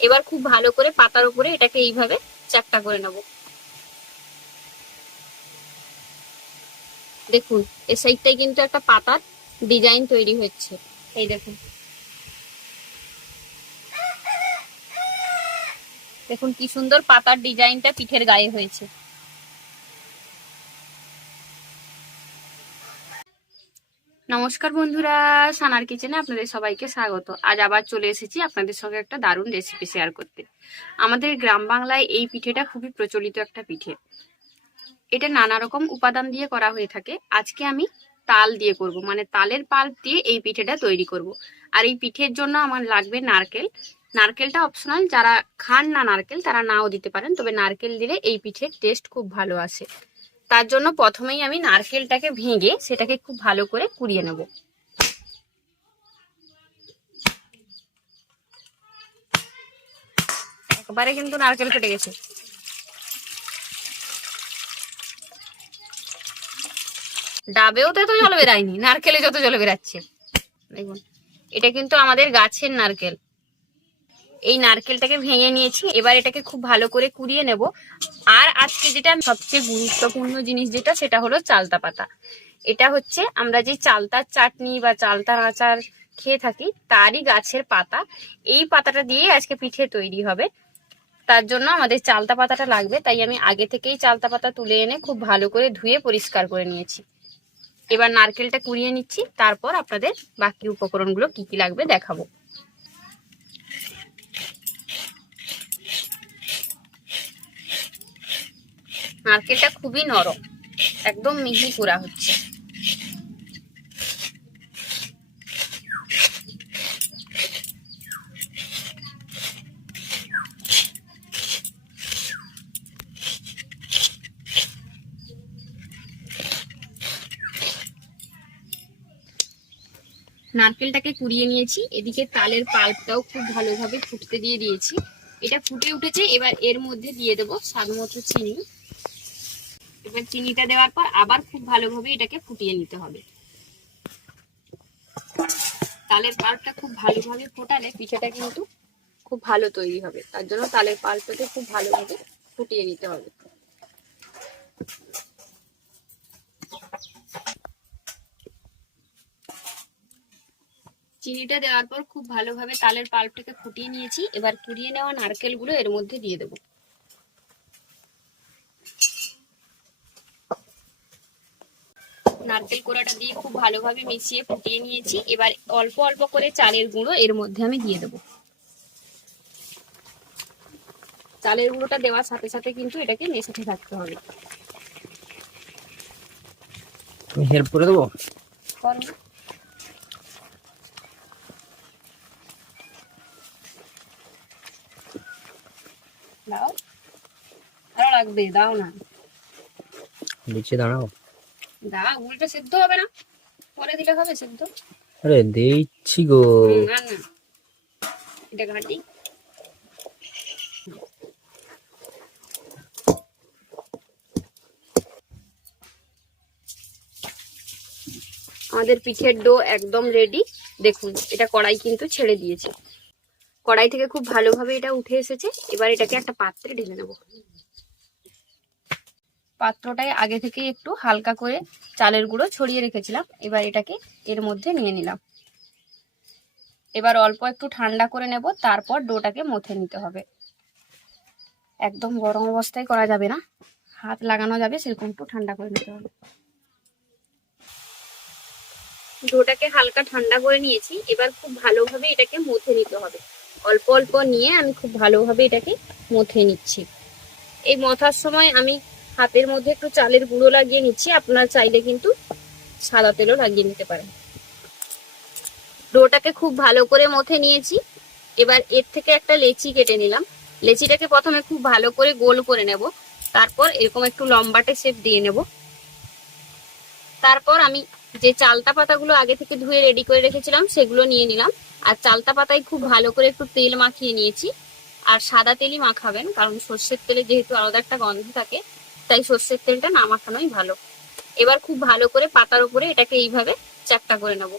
এবার খুব ভালো করে পাতার উপরে এটাকে এইভাবে চ্যাপটা করে নেব। দেখুন এই সাইডটাই কিন্তু একটা পাতার ডিজাইন তৈরি হচ্ছে। এই দেখুন। দেখুন কি সুন্দর পাতার ডিজাইনটা পিঠের গায়ে হয়েছে। নমস্কার বন্ধুরা, সানার কিচেনে আপনাদের সবাইকে স্বাগত। আজ আবার চলে এসেছি আপনাদের সঙ্গে একটা দারুণ রেসিপি শেয়ার করতে। আমাদের গ্রাম বাংলায় এই পিঠেটা খুবই প্রচলিত একটা পিঠে। এটা নানা রকম উপাদান দিয়ে করা হয়ে থাকে। আজকে আমি তাল দিয়ে করব মানে তালের পাল্প দিয়ে এই পিঠেটা তৈরি করব। আর এই পিঠের জন্য আমার লাগবে নারকেল। নারকেলটা অপশনাল যারা খান না নারকেল, তারা নাও দিতে পারেন, তবে নারকেল দিলে এই পিঠের টেস্ট খুব ভালো আসে। তার জন্য প্রথমেই আমি নারকেলটাকে ভেঙে সেটাকে খুব ভালো করে কুড়িয়ে নেব। একবারে কিন্তু নারকেল কেটে গেছে। ডাবেও তো এত জল বেরায়নি, নারকেলে যত জল বেরাচ্ছে। দেখুন, এটা কিন্তু আমাদের গাছের নারকেল। এই নারকেলটাকে ভেঙে নিয়েছি। এবার এটাকে খুব ভালো করে কুড়িয়ে নেব। আর আজকে যেটা সবচেয়ে গুরুত্বপূর্ণ জিনিস যেটা, সেটা হলো চালতা পাতা। এটা হচ্ছে আমরা যে চালতার চাটনি বা চালতার আচার খেয়ে থাকি, তারই গাছের পাতা। এই পাতাটা দিয়ে আজকে পিঠে তৈরি হবে। তার জন্য আমাদের চালতা পাতাটা লাগবে। তাই আমি আগে থেকেই চালতা পাতা তুলে এনে খুব ভালো করে ধুয়ে পরিষ্কার করে নিয়েছি। এবার নারকেলটা কুড়িয়ে নিচ্ছি। তারপর আপনাদের বাকি উপকরণগুলো কি কি লাগবে দেখাবো। নারকেলটা খুবই নরম। একদম মিহি পুরা হচ্ছে। নারকেলটাকে কুড়িয়ে নিয়েছি। এদিকে তালের পাল্পটাও খুব ভালোভাবে ফুটতে দিয়ে দিয়েছি। এটা ফুটে উঠেছে, এবার এর মধ্যে দিয়ে দেবো স্বাদ মতো চিনি। এবার চিনিটা দেওয়ার পর আবার খুব ভালোভাবে এটাকে ফুটিয়ে নিতে হবে। তালের পাল্পটা খুব ভালোভাবে ফোটালে পিঠাটা কিন্তু খুব ভালো তৈরি হবে। তার জন্য তালের পাল্পটাকে খুব ভালোভাবে ফুটিয়ে নিতে হবে। চিনিটা দেওয়ার পর খুব ভালোভাবে তালের পাল্পটাকে ফুটিয়ে নিয়েছি। এবার কুড়িয়ে নেওয়া নারকেলগুলো এর মধ্যে দিয়ে দেবো। নারকেল কোড়াটা দিয়ে খুব ভালোভাবে মিশিয়ে ফুটিয়ে নিয়েছি। এবার অল্প অল্প করে চালের গুঁড়ো এর মধ্যে আমি দিয়ে দেবো। চালের গুঁড়োটা দেওয়ার সাথে সাথে কিন্তু এটাকে মেশাতে থাকতে হবে। হেল্প করে দেবো? দাও। আরও লাগবে দাও না। নিচে দাঁড়াও। দাও উল্টে সেদ্ধ হবে না। পরে দিলে হবে সেদ্ধ। আরে দিচ্ছি গো। না না। এটা ঘাটি আমাদের পিঠের ডো একদম রেডি দেখুন এটা কড়াই কিন্তু ছেড়ে দিয়েছে। কড়াই থেকে খুব ভালোভাবে এটা উঠে এসেছে। এবার এটাকে একটা পাত্রে ঢেলে নেব। পাত্রটায় আগে থেকে একটু হালকা করে চালের গুঁড়ো ছড়িয়ে রেখেছিলাম। এবার এটাকে এর মধ্যে নিয়ে নিলাম। এবার অল্প একটু ঠান্ডা করে নেব, তারপর ডোটাকে মথে নিতে হবে। একদম গরম অবস্থায় করা যাবে না। হাত লাগানো যাবে, সেরকম একটু ঠান্ডা করে নিতে হবে। ডোটাকে হালকা ঠান্ডা করে নিয়েছি। এবার খুব ভালোভাবে এটাকে মথে নিতে হবে। অল্প অল্প নিয়ে আমি খুব ভালোভাবে এটাকে মথে নিচ্ছি। এই মথার সময় আমি হাতের মধ্যে একটু চালের গুঁড়ো লাগিয়ে নিচ্ছি, আপনার চাইলে কিন্তু সাদা তেলও লাগিয়ে নিতে পারেন। ডোটাকে খুব ভালো করে মথে নিয়েছি। এবার এর থেকে একটা লেচি কেটে নিলাম। লেচিটাকে প্রথমে খুব ভালো করে গোল করে নেব। তারপর এরকম একটু লম্বাটে শেপ দিয়ে নেব। তারপর আমি যে চালতা পাতাগুলো আগে থেকে ধুয়ে রেডি করে রেখেছিলাম, সেগুলো নিয়ে নিলাম। আর চালতা পাতায় খুব ভালো করে একটু তেল মাখিয়ে নিয়েছি। আর সাদা তেলই মাখাবেন, কারণ সর্ষের তেলে যেহেতু আলাদা একটা গন্ধ থাকে তাই সর্ষের তেলটা না মাখানোই ভালো। এবার খুব ভালো করে পাতার উপরে এটাকে এইভাবে চ্যাপটা করে নেব।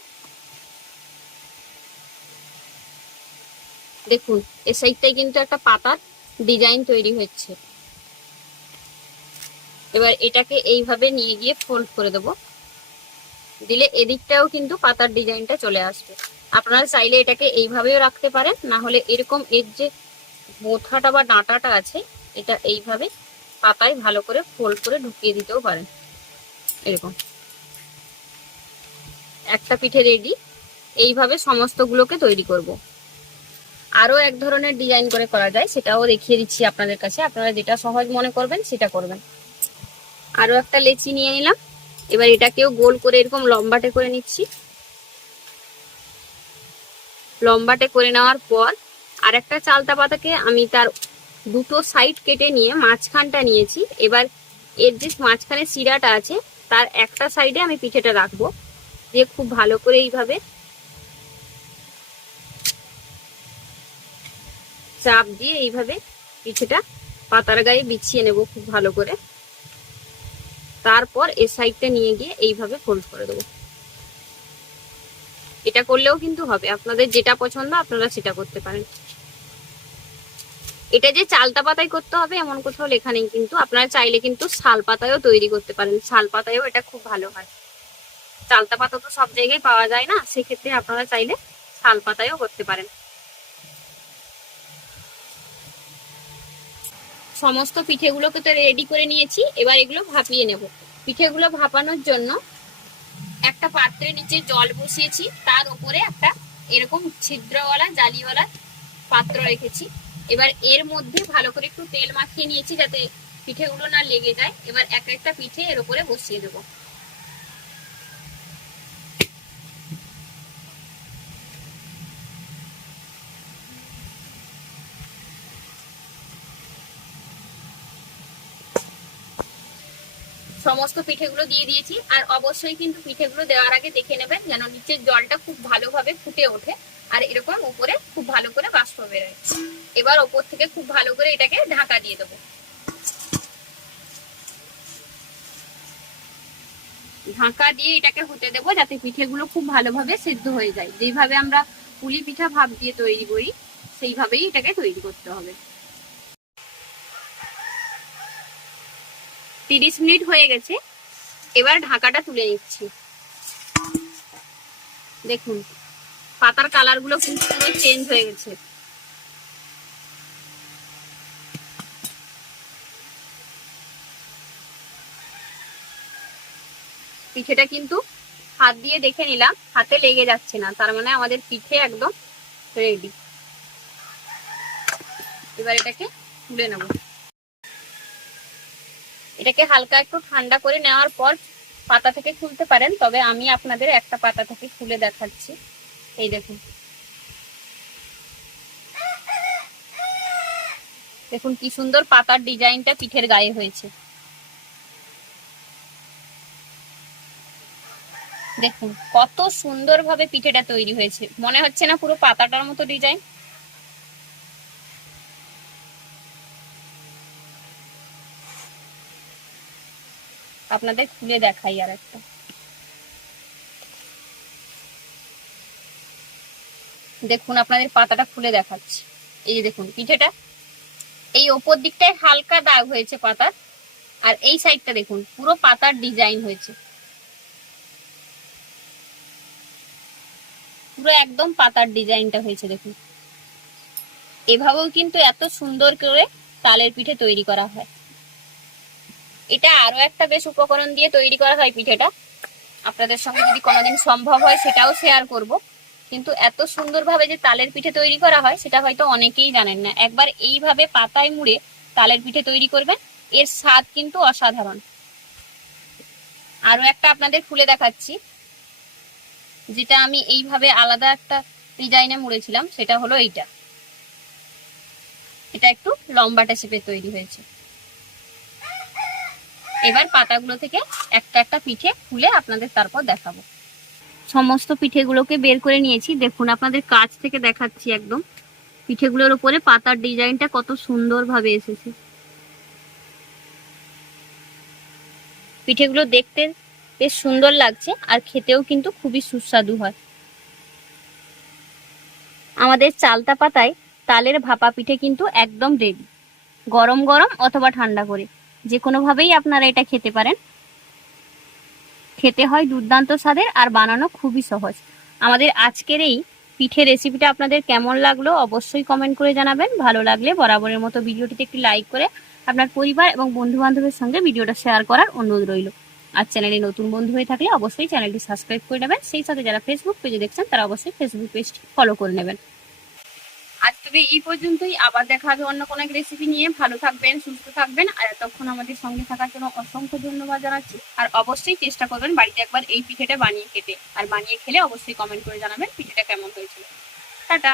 দেখুন, এ সাইডটাই কিন্তু একটা পাতার ডিজাইন তৈরি হচ্ছে। এবার এটাকে এইভাবে নিয়ে গিয়ে ফোল্ড করে দেবো। দিলে এদিকটাও কিন্তু পাতার ডিজাইনটা চলে আসবে। আপনারা চাইলে এটাকে এইভাবেও রাখতে পারেন, না হলে এরকম এর যে বোথাটা বা ডাঁটাটা আছে, এটা এইভাবে পাতায় ভালো করে ফোল্ড করে ঢুকিয়ে দিতেও পারেন। এরকম। একটা পিঠে রেডি এইভাবে সমস্তগুলোকে তৈরি করব। আরও এক ধরনের ডিজাইন করে করা যায়, সেটাও দেখিয়ে দিচ্ছি আপনাদের কাছে। আপনারা যেটা সহজ মনে করবেন, সেটা করবেন। আরও একটা লেচি নিয়ে নিলাম। এবার এটাকেও গোল করে এরকম লম্বাটে করে নিচ্ছি। লম্বাটে করে নেওয়ার পর আর একটা চালতা পাতাকে আমি তার দুটো সাইড কেটে নিয়ে মাঝখানটা নিয়েছি। এবার এর যে মাঝখানে শিরাটা আছে, তার একটা সাইডে আমি পিঠেটা রাখব। দিয়ে খুব ভালো করে এইভাবে চাপ দিয়ে এইভাবে পিঠেটা পাতার গায়ে বিছিয়ে নেব খুব ভালো করে। তারপর এ সাইডটা নিয়ে গিয়ে এইভাবে ফোল্ড করে দেবো। এটা করলেও কিন্তু হবে। আপনাদের যেটা পছন্দ, আপনারা সেটা করতে পারেন। এটা যে চালতা পাতায় করতে হবে এমন কোথাও লেখা নেই, কিন্তু আপনারা চাইলে কিন্তু শাল পাতায়ও তৈরি করতে পারেন। শাল পাতায়ও এটা খুব ভালো হয়। চালতা পাতা তো সব জায়গায় পাওয়া যায় না, সেক্ষেত্রে আপনারা চাইলে শাল পাতায়ও করতে পারেন। সমস্ত পিঠেগুলোকে তো রেডি করে নিয়েছি, এবার এগুলো ভাপিয়ে নেব। পিঠেগুলো ভাপানোর জন্য একটা পাত্রের নিচে জল বসিয়েছি, তার উপরে একটা এরকম ছিদ্রওয়ালা, জালিওয়ালা পাত্র রেখেছি। এবার এর মধ্যে ভালো করে একটু তেল মাখিয়ে নিয়েছি যাতে পিঠেগুলো না লেগে যায়। এবার এক একটা পিঠে এর উপরে বসিয়ে দেবো। সমস্ত পিঠেগুলো দিয়ে দিয়েছি। আর অবশ্যই কিন্তু পিঠেগুলো দেওয়ার আগে দেখে নেবেন যেন নিচের জলটা খুব ভালোভাবে ফুটে ওঠে। আর এরকম উপরে খুব ভালো করে বাষ্প বেরোয় এবার ওপর থেকে খুব ভালো করে এটাকে ঢাকা দিয়ে দেবো। ঢাকা দিয়ে এটাকে হতে দেবো যাতে পিঠেগুলো খুব ভালোভাবে সেদ্ধ হয়ে যায়। যেইভাবে আমরা পুলি পিঠা ভাপ দিয়ে তৈরি করি, সেইভাবেই এটাকে তৈরি করতে হবে। তিরিশ মিনিট হয়ে গেছে। এবার ঢাকাটা তুলে নিচ্ছি। দেখুন পাতার কালারগুলো কিন্তু পুরো চেঞ্জ হয়ে গেছে। পিঠেটা কিন্তু হাত দিয়ে দেখে নিলাম, হাতে লেগে যাচ্ছে না, তার মানে আমাদের পিঠে একদম রেডি এবার এটাকে তুলে নেব। এটাকে হালকা একটু ঠান্ডা করে নেওয়ার পর পাতা থেকে খুলতে পারেন, তবে আমি আপনাদের একটা পাতা থেকে খুলে দেখাচ্ছি। এই দেখুন। দেখুন কি সুন্দর পাতার ডিজাইনটা পিঠের গায়ে হয়েছে। দেখুন, কত সুন্দর ভাবে পিঠেটা তৈরি হয়েছে। মনে হচ্ছে না পুরো পাতাটার মতো ডিজাইন। আপনাদের খুলে দেখাই আর একটা দেখুন, আপনাদের পাতাটা খুলে দেখাচ্ছি। এই যে দেখুন, পিঠেটা। এই ওপর দিকটায় হালকা দাগ হয়েছে পাতার আর এই সাইডটা দেখুন, পুরো পাতার ডিজাইন হয়েছে। পুরো একদম পাতার ডিজাইনটা হয়েছে, দেখুন। এভাবেও কিন্তু এত সুন্দর করে তালের পিঠে তৈরি করা হয়। এটা আরও একটা বেশ উপকরণ দিয়ে তৈরি করা হয় পিঠেটা। আপনাদের সঙ্গে যদি কোনোদিন সম্ভব হয়, সেটাও শেয়ার করব। কিন্তু এত সুন্দরভাবে যে তালের পিঠে তৈরি করা হয়, সেটা হয়তো অনেকেই জানেন না। একবার এইভাবে পাতায় মুড়ে তালের পিঠে তৈরি করবেন, এর স্বাদ কিন্তু অসাধারণ। আরও একটা আপনাদের খুলে দেখাচ্ছি, যেটা আমি এইভাবে আলাদা একটা ডিজাইনে মুড়েছিলাম, সেটা হলো এইটা। এটা একটু লম্বাটে শেপে তৈরি হয়েছে। এবার পাতাগুলো থেকে একটা একটা পিঠে খুলে আপনাদের তারপর দেখাবো। সমস্ত পিঠেগুলোকে বের করে নিয়েছি। দেখুন, আপনাদের কাছ থেকে দেখাচ্ছি একদম। পিঠেগুলোর উপরে পাতার ডিজাইনটা কত সুন্দর ভাবে এসেছে। পিঠেগুলো দেখতে বেশ সুন্দর লাগছে আর খেতেও কিন্তু খুবই সুস্বাদু হয়। আমাদের চালতা পাতায় তালের ভাপা পিঠে কিন্তু একদম রেডি গরম গরম অথবা ঠান্ডা করে। যে কোনোভাবেই আপনারা এটা খেতে পারেন। খেতে হয় দুর্দান্ত স্বাদের আর বানানো খুবই সহজ। আমাদের আজকের এই পিঠে রেসিপিটা আপনাদের কেমন লাগল অবশ্যই কমেন্ট করে জানাবেন। ভালো লাগলে বরাবরের মতো ভিডিওটিতে একটি লাইক করে আপনার পরিবার এবং বন্ধু বান্ধবের সঙ্গে ভিডিওটা শেয়ার করার অনুরোধ রইল। আর চ্যানেলে নতুন বন্ধু হয়ে থাকলে অবশ্যই চ্যানেলটি সাবস্ক্রাইব করে নেবেন। সেই সাথে যারা ফেসবুক পেজে দেখছেন, তারা অবশ্যই ফেসবুক পেজটি ফলো করে নেবেন। আজ তবে এই পর্যন্তই। আবার দেখা হবে অন্য কোনো এক রেসিপি নিয়ে। ভালো থাকবেন, সুস্থ থাকবেন। আর এতক্ষণ আমাদের সঙ্গে থাকার জন্য অসংখ্য ধন্যবাদ জানাচ্ছি। আর অবশ্যই চেষ্টা করবেন বাড়িতে একবার এই পিঠেটা বানিয়ে খেতে। আর বানিয়ে খেলে অবশ্যই কমেন্ট করে জানাবেন পিঠেটা কেমন হয়েছিল। টাটা!